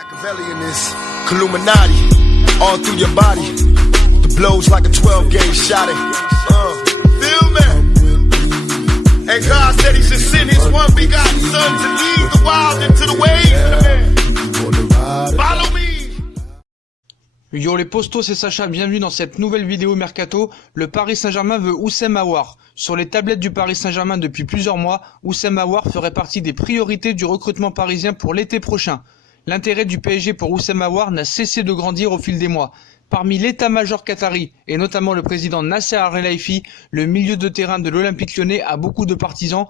Machiavelli in this Illuminati, all through your body. The blows like a 12-gauge shot. Feel me? And God said He should send His one begotten Son to lead the wild into the ways. Follow me. Yo les postos, c'est Sacha, bienvenue dans cette nouvelle vidéo Mercato. Le Paris Saint-Germain veut Houssem Aouar. Sur les tablettes du Paris Saint-Germain depuis plusieurs mois, Houssem Aouar ferait partie des priorités du recrutement parisien pour l'été prochain. L'intérêt du PSG pour Houssem Aouar n'a cessé de grandir au fil des mois. Parmi l'état-major qatari, et notamment le président Nasser Al-Khelaifi, le milieu de terrain de l'Olympique Lyonnais a beaucoup de partisans,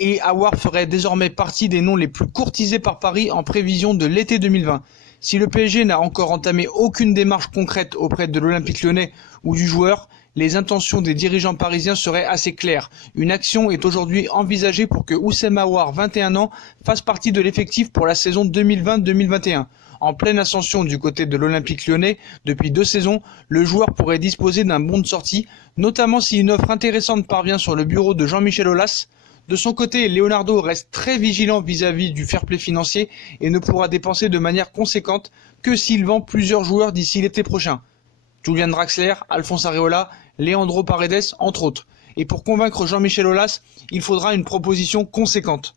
et Aouar ferait désormais partie des noms les plus courtisés par Paris en prévision de l'été 2020. Si le PSG n'a encore entamé aucune démarche concrète auprès de l'Olympique Lyonnais ou du joueur, les intentions des dirigeants parisiens seraient assez claires. Une action est aujourd'hui envisagée pour que Houssem Aouar, 21 ans, fasse partie de l'effectif pour la saison 2020-2021. En pleine ascension du côté de l'Olympique Lyonnais, depuis 2 saisons, le joueur pourrait disposer d'un bon de sortie, notamment si une offre intéressante parvient sur le bureau de Jean-Michel Aulas. De son côté, Leonardo reste très vigilant vis-à-vis du fair play financier et ne pourra dépenser de manière conséquente que s'il vend plusieurs joueurs d'ici l'été prochain. Julian Draxler, Alphonse Areola, Leandro Paredes, entre autres. Et pour convaincre Jean-Michel Aulas, il faudra une proposition conséquente.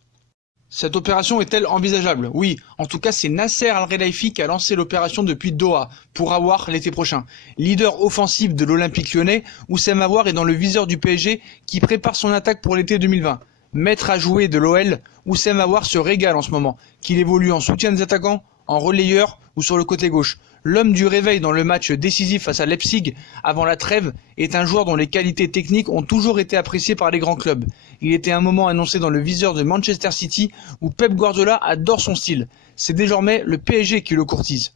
Cette opération est-elle envisageable? Oui, en tout cas c'est Nasser Al-Khelaifi qui a lancé l'opération depuis Doha, pour Aouar l'été prochain. Leader offensif de l'Olympique Lyonnais, Houssem Aouar est dans le viseur du PSG qui prépare son attaque pour l'été 2020. Maître à jouer de l'OL, Houssem Aouar se régale en ce moment, qu'il évolue en soutien des attaquants, en relayeur ou sur le côté gauche. L'homme du réveil dans le match décisif face à Leipzig avant la trêve est un joueur dont les qualités techniques ont toujours été appréciées par les grands clubs. Il était un moment annoncé dans le viseur de Manchester City où Pep Guardiola adore son style. C'est désormais le PSG qui le courtise.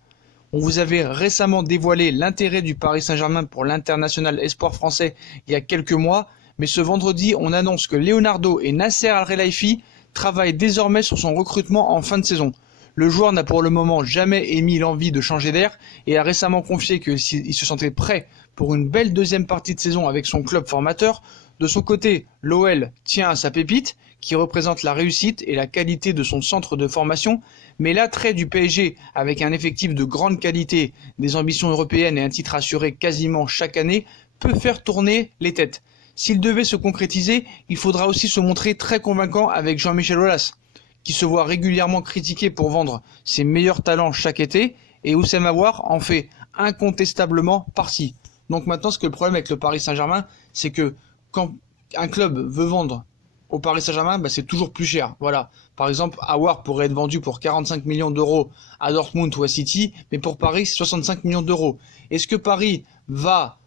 On vous avait récemment dévoilé l'intérêt du Paris Saint-Germain pour l'international espoir français il y a quelques mois, mais ce vendredi on annonce que Leonardo et Nasser Al-Khelaifi travaillent désormais sur son recrutement en fin de saison. Le joueur n'a pour le moment jamais émis l'envie de changer d'air et a récemment confié qu'il se sentait prêt pour une belle deuxième partie de saison avec son club formateur. De son côté, l'OL tient à sa pépite, qui représente la réussite et la qualité de son centre de formation, mais l'attrait du PSG, avec un effectif de grande qualité, des ambitions européennes et un titre assuré quasiment chaque année, peut faire tourner les têtes. S'il devait se concrétiser, il faudra aussi se montrer très convaincant avec Jean-Michel Aulas, qui se voit régulièrement critiqué pour vendre ses meilleurs talents chaque été, et Houssem Aouar en fait incontestablement partie. Donc maintenant, ce que le problème avec le Paris Saint-Germain, c'est que quand un club veut vendre au Paris Saint-Germain, c'est toujours plus cher. Voilà. Par exemple, Aouar pourrait être vendu pour 45 millions d'euros à Dortmund ou à City, mais pour Paris, c'est 65 millions d'euros. Est-ce que Paris va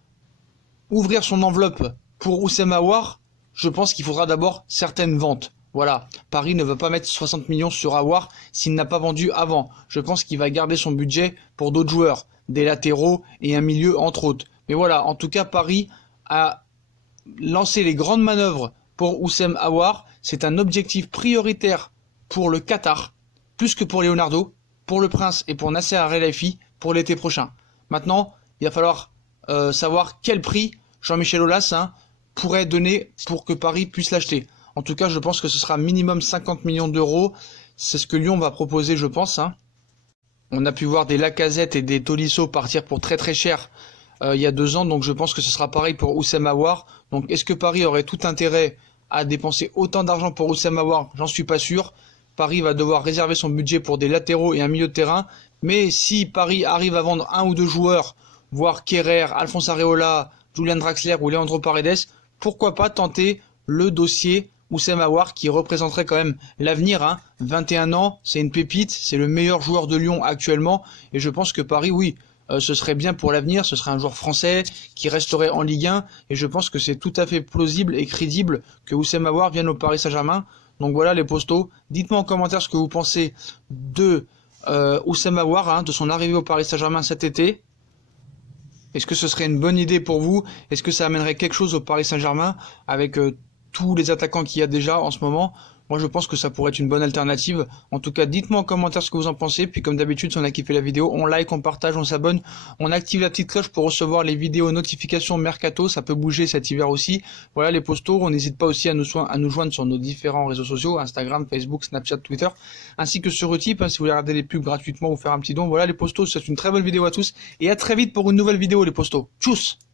ouvrir son enveloppe pour Houssem Aouar? Je pense qu'il faudra d'abord certaines ventes. Voilà, Paris ne veut pas mettre 60 millions sur Aouar s'il n'a pas vendu avant. Je pense qu'il va garder son budget pour d'autres joueurs, des latéraux et un milieu entre autres. Mais voilà, en tout cas, Paris a lancé les grandes manœuvres pour Houssem Aouar. C'est un objectif prioritaire pour le Qatar, plus que pour Leonardo, pour le Prince et pour Nasser Al-Khelaifi pour l'été prochain. Maintenant, il va falloir savoir quel prix Jean-Michel Aulas pourrait donner pour que Paris puisse l'acheter. En tout cas, je pense que ce sera minimum 50 millions d'euros. C'est ce que Lyon va proposer, je pense. On a pu voir des Lacazette et des Tolisso partir pour très très cher il y a 2 ans. Donc je pense que ce sera pareil pour Houssem Aouar. Donc est-ce que Paris aurait tout intérêt à dépenser autant d'argent pour Houssem Aouar? J'en suis pas sûr. Paris va devoir réserver son budget pour des latéraux et un milieu de terrain. Mais si Paris arrive à vendre 1 ou 2 joueurs, voire Kerrer, Alphonse Areola, Julian Draxler ou Leandro Paredes, pourquoi pas tenter le dossier Houssem Aouar qui représenterait quand même l'avenir. 21 ans, c'est une pépite, c'est le meilleur joueur de Lyon actuellement et je pense que Paris, oui, ce serait bien pour l'avenir, ce serait un joueur français qui resterait en Ligue 1 et je pense que c'est tout à fait plausible et crédible que Houssem Aouar vienne au Paris Saint-Germain. Donc voilà les postos, dites-moi en commentaire ce que vous pensez de Houssem Aouar, de son arrivée au Paris Saint-Germain cet été. Est-ce que ce serait une bonne idée pour vous? Est-ce que ça amènerait quelque chose au Paris Saint-Germain avec tous les attaquants qu'il y a déjà en ce moment? Moi je pense que ça pourrait être une bonne alternative. En tout cas, dites-moi en commentaire ce que vous en pensez. Puis comme d'habitude, si on a kiffé la vidéo, on like, on partage, on s'abonne, on active la petite cloche pour recevoir les vidéos notifications mercato. Ça peut bouger cet hiver aussi. Voilà les postos. On n'hésite pas aussi à nous joindre sur nos différents réseaux sociaux, Instagram, Facebook, Snapchat, Twitter, ainsi que sur Utip, si vous voulez regarder les pubs gratuitement ou faire un petit don. Voilà les postos, c'est une très bonne vidéo à tous et à très vite pour une nouvelle vidéo les postos. Tchuss!